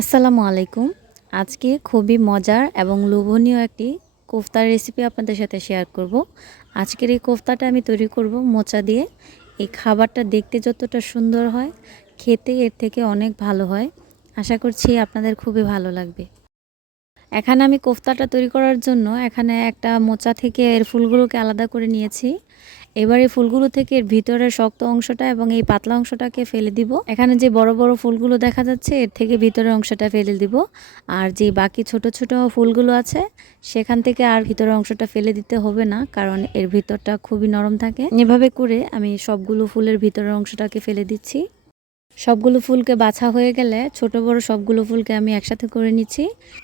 আসসালামু আলাইকুম। আজকে খুবই মজার এবং লোভনীয় একটি কোফতার রেসিপি আপনাদের সাথে শেয়ার করব। আজকের এই কোফতাটা আমি তৈরি করব মোচা দিয়ে। এই খাবারটা দেখতে যতটা সুন্দর হয়, খেতে এর থেকে অনেক ভালো হয়। আশা করছি আপনাদের খুবই ভালো লাগবে। এখানে আমি কোফতাটা তৈরি করার জন্য এখানে একটা মোচা থেকে এর ফুলগুলোকে আলাদা করে নিয়েছি। এবার এই ফুলগুলো থেকে এর ভিতরের শক্ত অংশটা এবং এই পাতলা অংশটাকে ফেলে দিব। এখানে যে বড় বড় ফুলগুলো দেখা যাচ্ছে, এর থেকে ভিতরের অংশটা ফেলে দিব। আর যে বাকি ছোট ছোট ফুলগুলো আছে, সেখান থেকে আর ভিতরের অংশটা ফেলে দিতে হবে না, কারণ এর ভিতরটা খুবই নরম থাকে। এভাবে করে আমি সবগুলো ফুলের ভিতরের অংশটাকে ফেলে দিচ্ছি। সবগুলো ফুলকে বাছা হয়ে গেলে ছোট বড় সবগুলো ফুলকে আমি একসাথে করে নিচ্ছি।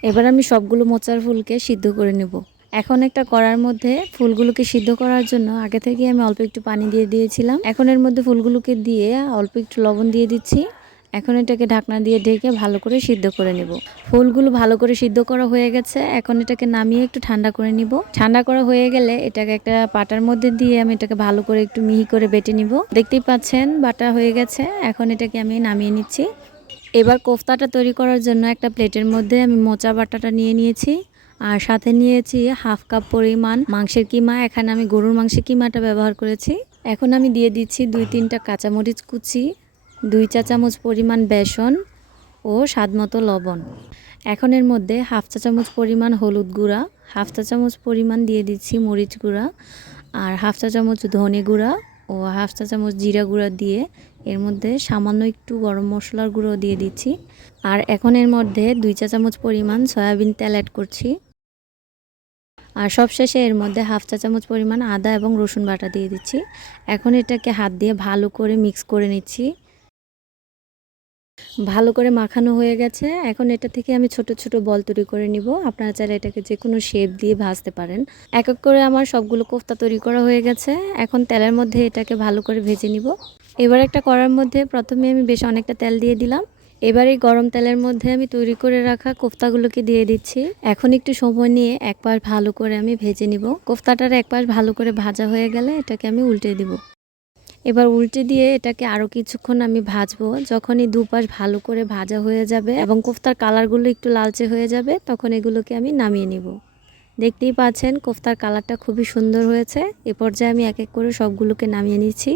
এবার আমি সবগুলো মোচার ফুলকে সিদ্ধ করে নেব। এখন একটা কড়ার মধ্যে ফুলগুলোকে সিদ্ধ করার জন্য আগে থেকে আমি অল্প একটু পানি দিয়ে দিয়েছিলাম। এখন এর মধ্যে ফুলগুলোকে দিয়ে অল্প একটু লবণ দিয়ে দিচ্ছি। এখন এটাকে ঢাকনা দিয়ে ঢেকে ভালো করে সিদ্ধ করে নেব। ফুলগুলো ভালো করে সিদ্ধ করা হয়ে গেছে, এখন এটাকে নামিয়ে একটু ঠান্ডা করে নিব। ঠান্ডা করা হয়ে গেলে এটাকে একটা পাটার মধ্যে দিয়ে আমি এটাকে ভালো করে একটু মিহি করে বেটে নিব। দেখতেই পাচ্ছেন, বাটা হয়ে গেছে, এখন এটাকে আমি নামিয়ে নিচ্ছি। এবার কোফতাটা তৈরি করার জন্য একটা প্লেটের মধ্যে আমি মোচা বাটাটা নিয়ে নিয়েছি, আর সাথে নিয়েছি হাফ কাপ পরিমাণ মাংসের কিমা। এখানে আমি গরুর মাংসের কিমাটা ব্যবহার করেছি। এখন আমি দিয়ে দিচ্ছি দুই তিনটা কাঁচামরিচ কুচি দুই চা চামচ পরিমাণ বেসন ও স্বাদ মতো লবণ। এখন এর মধ্যে হাফ চা চামচ পরিমাণ হলুদ গুঁড়া, হাফ চা চামচ পরিমাণ দিয়ে দিচ্ছি মরিচ গুঁড়া আর হাফ চা চামচ ধনে গুঁড়া ও হাফ চা চামচ জিরা গুঁড়া দিয়ে এর মধ্যে সামান্য একটু গরম মশলার গুঁড়ো দিয়ে দিচ্ছি। আর এখন এর মধ্যে দুই চা চামচ পরিমাণ সয়াবিন তেল অ্যাড করছি। আর সবশেষে এর মধ্যে হাফ চা চামচ পরিমাণ আদা এবং রসুন বাটা দিয়ে দিচ্ছি। এখন এটাকে হাত দিয়ে ভালো করে মিক্স করে নিচ্ছি। ভালো করে মাখানো হয়ে গেছে। এখন এটা থেকে আমি ছোট ছোট বল তৈরি করে নিব। আপনারা চাইলে এটাকে যে কোনো শেপ দিয়ে ভাজতে পারেন। এক এক করে আমার সবগুলো কোফতা তৈরি করা হয়ে গেছে। এখন তেলের মধ্যে এটাকে ভালো করে ভেজে নিব। এবার একটা করার মধ্যে প্রথমে আমি বেশ অনেকটা তেল দিয়ে দিলাম। এবার এই গরম তেলের মধ্যে আমি তৈরি করে রাখা কোফতাগুলোকে দিয়ে দিচ্ছি। এখন একটু সময় নিয়ে এক পাশ ভালো করে আমি ভেজে নিব। কোফতাটার এক পাশ ভালো করে ভাজা হয়ে গেলে এটাকে আমি উল্টে দিব। এবার উল্টে দিয়ে এটাকে আরও কিছুক্ষণ আমি ভাজবো। যখনই দুপাশ ভালো করে ভাজা হয়ে যাবে এবং কোফতার কালারগুলো একটু লালচে হয়ে যাবে, তখন এগুলোকে আমি নামিয়ে নিব। দেখতেই পাচ্ছেন, কোফতার কালারটা খুবই সুন্দর হয়েছে। এ পর্যায়ে আমি এক এক করে সবগুলোকে নামিয়ে নিচ্ছি।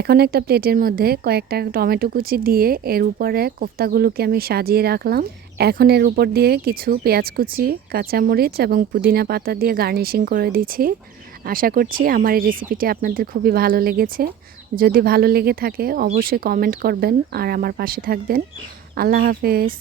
এখন একটা প্লেটের মধ্যে কয়েকটা টমেটো কুচি দিয়ে এর উপরে কোফতাগুলোকে আমি সাজিয়ে রাখলাম। এখন এর উপর দিয়ে কিছু পেঁয়াজ কুচি, কাঁচামরিচ এবং পুদিনা পাতা দিয়ে গার্নিশিং করে দিচ্ছি। আশা করছি আমার এই রেসিপিটি আপনাদের খুবই ভালো লেগেছে। যদি ভালো লেগে থাকে, অবশ্যই কমেন্ট করবেন আর আমার পাশে থাকবেন। আল্লাহ হাফেজ।